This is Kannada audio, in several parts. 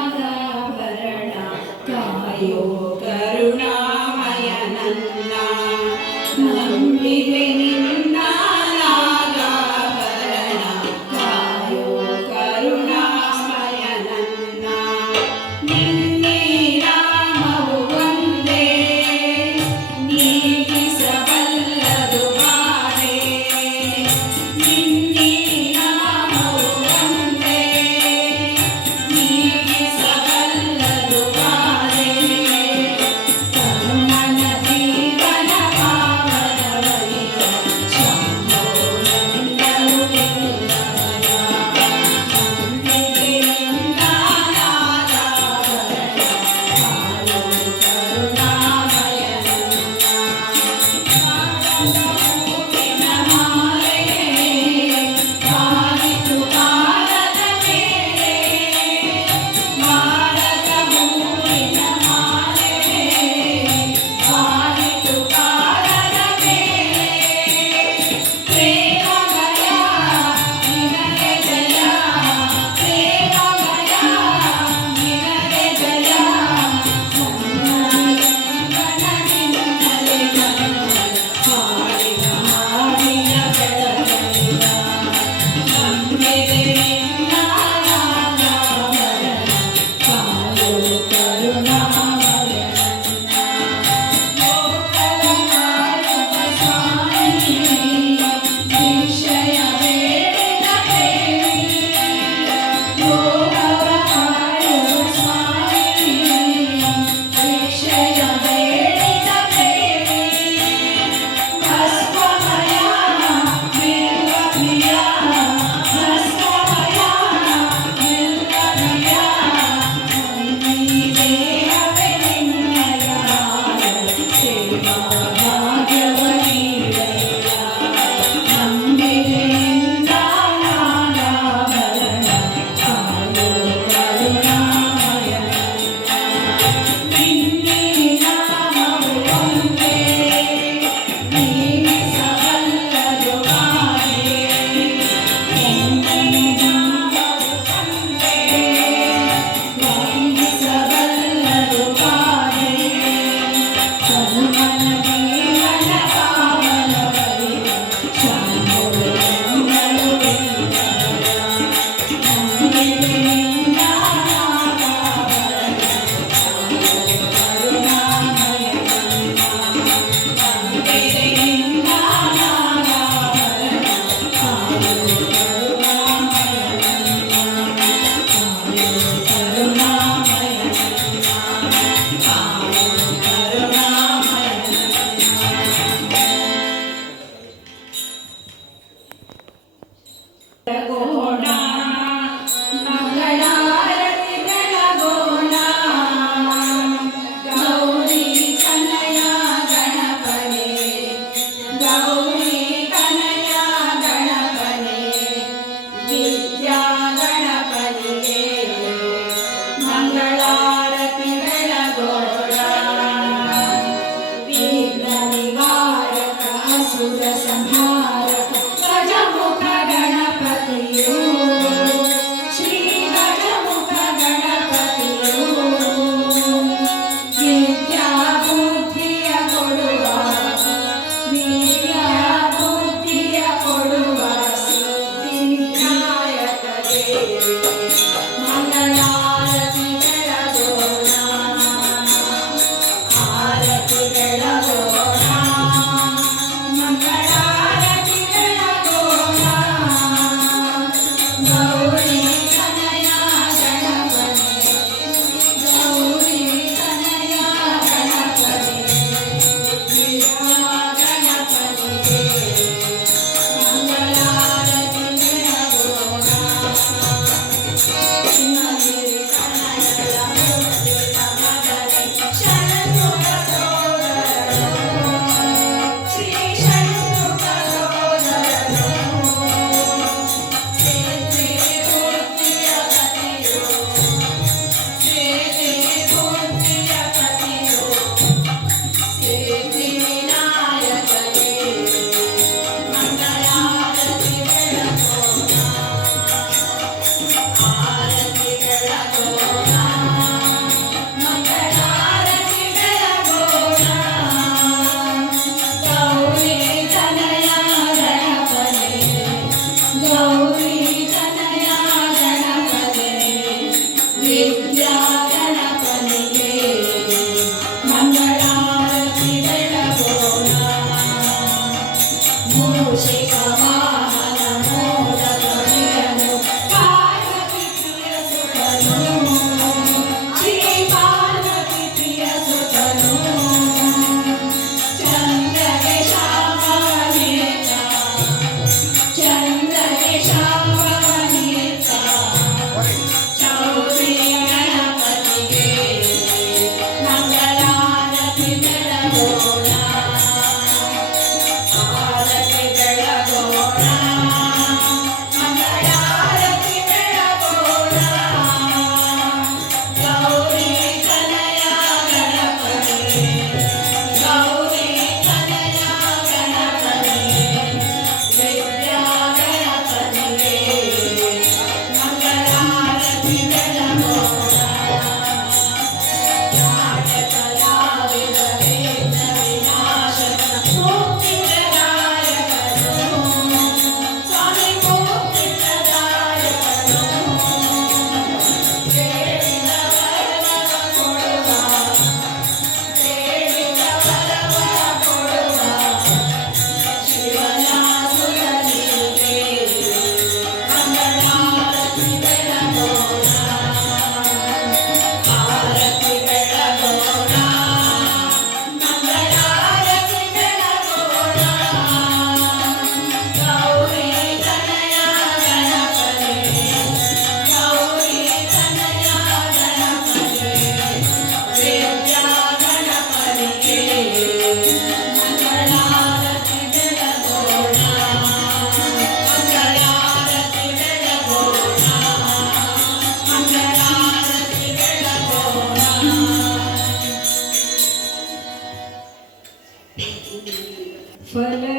ನಾನಾದಾಭರಣ ಕಾಯೋ ಕರುಣಾಮಯ ನನ್ನ ನಂಬಿದೆ ನಿನ್ನ ನಾದಾಭರಣ ಕಾಯೋ ಕರುಣಾಮಯ ನನ್ನ ನಿನ್ನೆ ನಾಮವು ಒಂದೇ ನೀಗಿಸಬಲ್ಲದು ಬಾರೆ ನಿನ್ನೆ ನಾಮವು ಒಂದೇ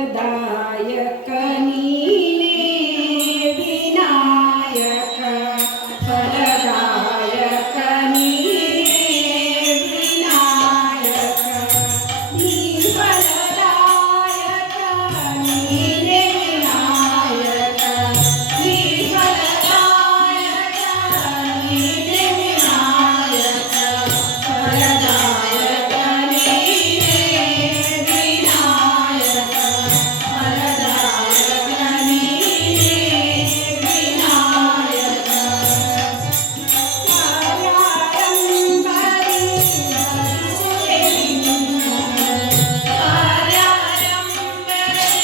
ಫಲದಾಯಕ ನೀನೇ ವಿನಾಯಕ ಫಲದಾಯಕ ನೀನೇ ವಿನಾಯಕ ನೀ ಫಲದಾಯಕ ನೀನೇ ವಿನಾಯಕ ನೀ ಫಲದಾಯಕ ನೀನೇ ವಿನಾಯಕ ಫಲದಾಯಕ ನೀನೇ ವಿನಾಯಕ ಫಲದಾಯಕ ನೀನೇ ವಿನಾಯಕ ಕಾರ್ಯಾರಂಭರಿ ಭಜಿಸುವೆ ನಿನ್ನ ಕಾರ್ಯಾರಂಭರಿ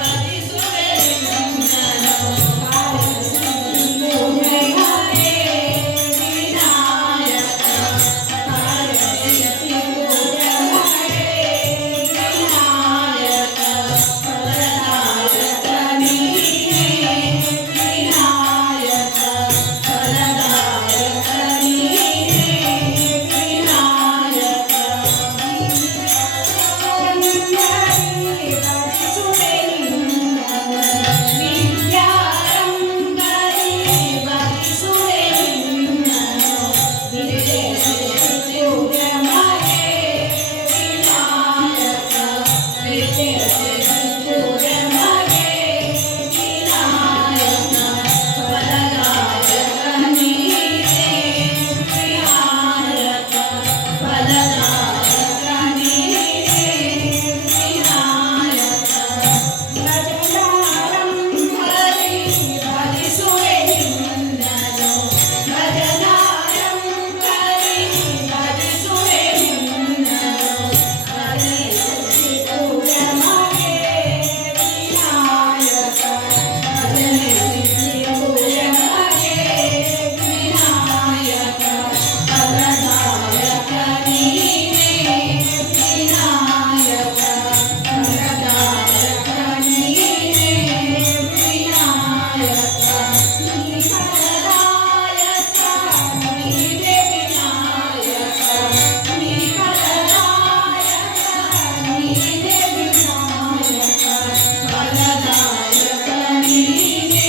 ಭಜಿಸುವೆ ನಿನ್ನನು ಕಾರ್ಯಸಿದ್ಧಿಪೂರ್ಣನೇ ವಿನಾಯಕ ಕಾರ್ಯಸಿದ್ಧಿಪೂರ್ಣನೇ ವಿನಾಯಕ ಫಲದಾಯಕ ನೀನೇ ವಿನಾಯಕ ಫಲದಾಯಕ ನೀನೇ ವಿನಾಯಕ ವಿದ್ಯಾರಂಭರಿ ಭಜಿಸುವೆ ನಿನ್ನನು ವಿದ್ಯಾರಂಭರಿ ಭಜಿಸುವೆ ನಿನ್ನನು ವಿದ್ಯೆ ಸಿದ್ಧಿಪೂರ್ಣನೇ ವಿನಾಯಕ ವಿದ್ಯೆ ಸಿದ್ಧಿಪೂರ್ಣನೇ ವಿನಾಯಕ ಫಲದಾಯಕ ನೀನೇ ವಿನಾಯಕ ಫಲದಾಯಕ ನೀನೇ ವಿನಾಯಕ ಭಜನಾರಂಭರಿ ಭಜಿಸುವೆ ನಿನ್ನನು ಭಜನಾರಂಭರಿ ಭಜಿಸುವೆ ನಿನ್ನನು ಭಜನೆ ಸಿದ್ಧಿಪೂರ್ಣನೇ ವಿನಾಯಕ ಭಜನೆ ಸಿದ್ಧಿಪೂರ್ಣನೇ ವಿನಾಯಕ ಫಲದಾಯಕ ನೀನೇ ವಿನಾಯಕ ಫಲದಾಯಕ ನೀನೇ ವಿನಾಯಕ ನೀ ಫಲದಾಯಕ ನೀನೇ ವಿನಾಯಕ ನೀ ಫಲದಾಯಕ ನೀನೇ ವಿನಾಯಕ ಫಲದಾಯಕ ನೀನೇ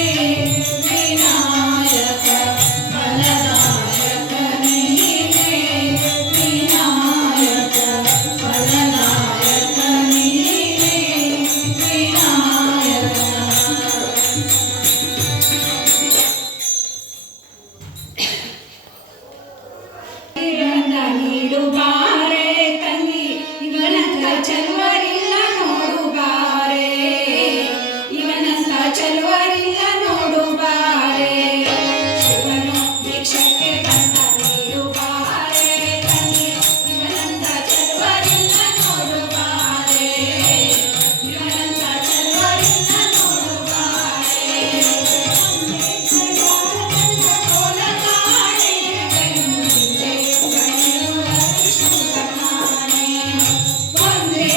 ವಿನಾಯಕ ಫಲದಾಯಕ ನೀನೇ ವಿನಾಯಕ ಫಲದಾಯಕ ನೀನೇ ವಿನಾಯಕ ಇವನ ನೀಡು ಬಾರೆ ತಂಗಿ ಇವನಂತ ಚಲುವರಿಲ್ಲ ನೋಡು ಬಾರೆ ಇವನಂತ ಚಲುವರಿಲ್ಲ ನೋಡು ಬಾರೆ ಶಿವನು ಭಿಕ್ಷಕ್ಕೆ ಬಂದ ನೀಡು ಬಾರೆ ತಂಗಿ ಇವನಂತ ಚಲುವರಿಲ್ಲ ನೋಡು ಬಾರೆ ಇವನಂತ ಚಲುವರಿಲ್ಲ ನೋಡು ಬಾರೆ ಕೋಲ ಕಾಣೆ ಗಂಗೆ ಗಣಿಯುವ ವಿಷ್ಣು ಕಾಣೆ ಒಂದೇ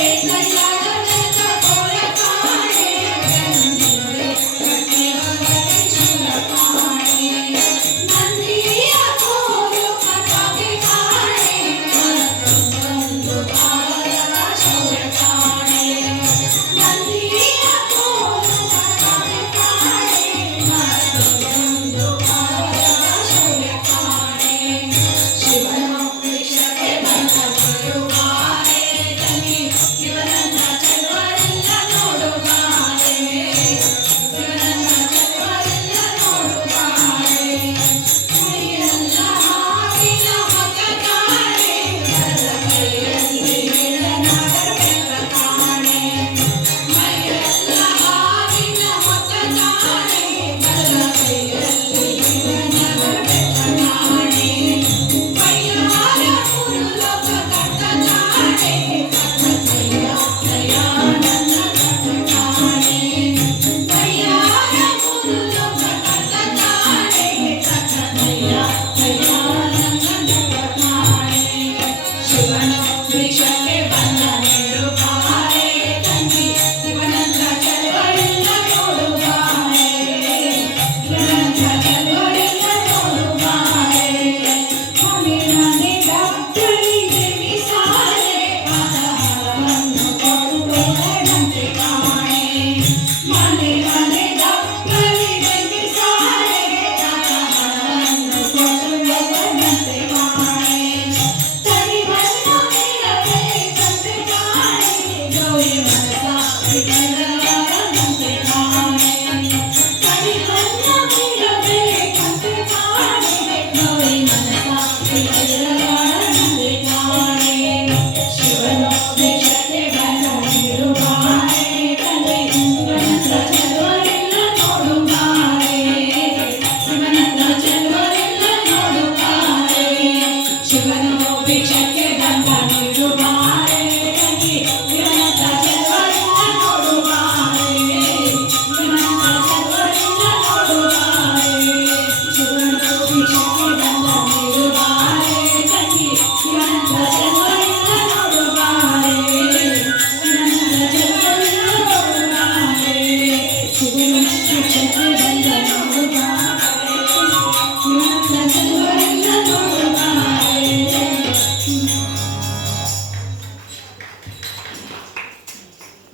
ಶಿವನು ಭಿಕ್ಷಕ್ಕೆ